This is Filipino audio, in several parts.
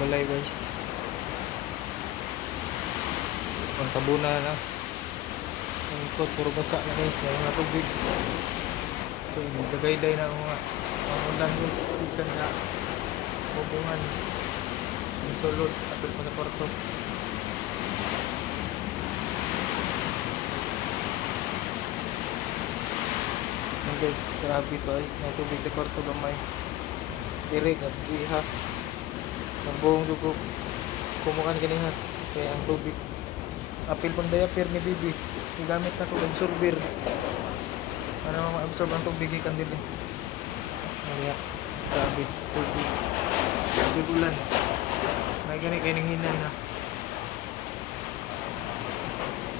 balay guys. Ang tabuna na. Ang ikot, puro basa na guys. Na mga tubig. So, nagdagay-day na mga ulan guys. Ikan na. Hubungan. Ang sulod. Apil pa sa kwarto. Yan guys, grabe to ay. May tubig sa kwarto gamay. Irig at iha. Ang buong dugo. Kumukan ganiha. Kaya ang tubig. Apil pang diaper ni Bibi. Gamit na ko absorber. Para ma-absorb ang tubig ikan dili. Kaya grabe tubig. Tubig ulan. May gani kay hinan na.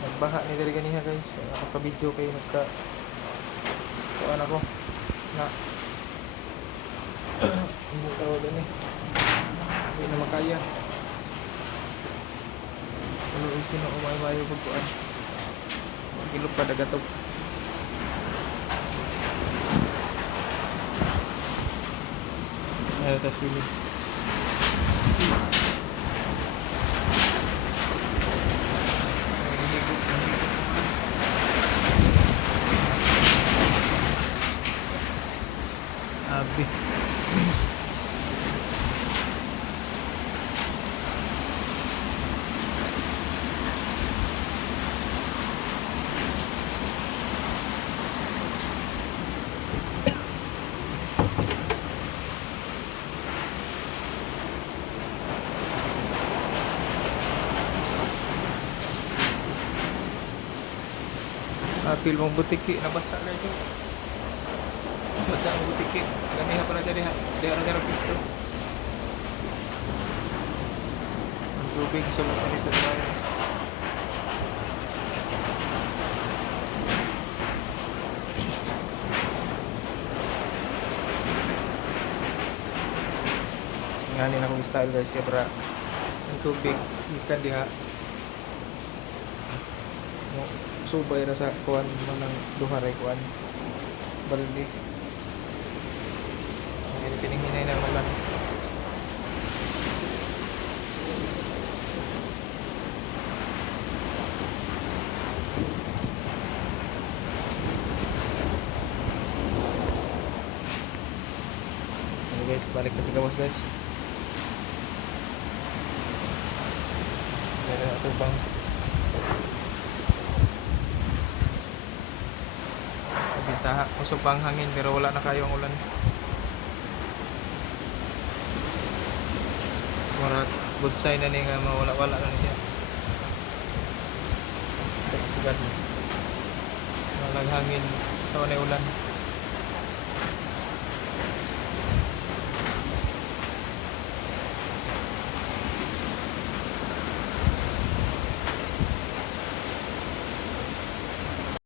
Nagbaha ni diri ganiha guys. Ako ka video kayo nagka kuan ako na hindi tawag ni. Hindi na makaya. Ano is kina umay-mayo pag kuan. Kilog pa dagatog. Ay, tas pilih. Abi. Apil mong butiki nabasa guys. Basa ang butiki. Ganiha pa na siya diha. Diha na siya napito. Ang tubig sulod na dito sa bayan. Nganin akong style guys kaya para ang tubig ikan diha. Subay ra sa kuan manang duha ray kuan balde. Ang pininghinay na ulan. Okay guys, balik na sa gawas guys. Dala ato bang taha usok pang hangin pero wala na kayo ang ulan. Mura good sign na ni nga mawala-wala na niya. Sigad. Naghangin sa walay ulan.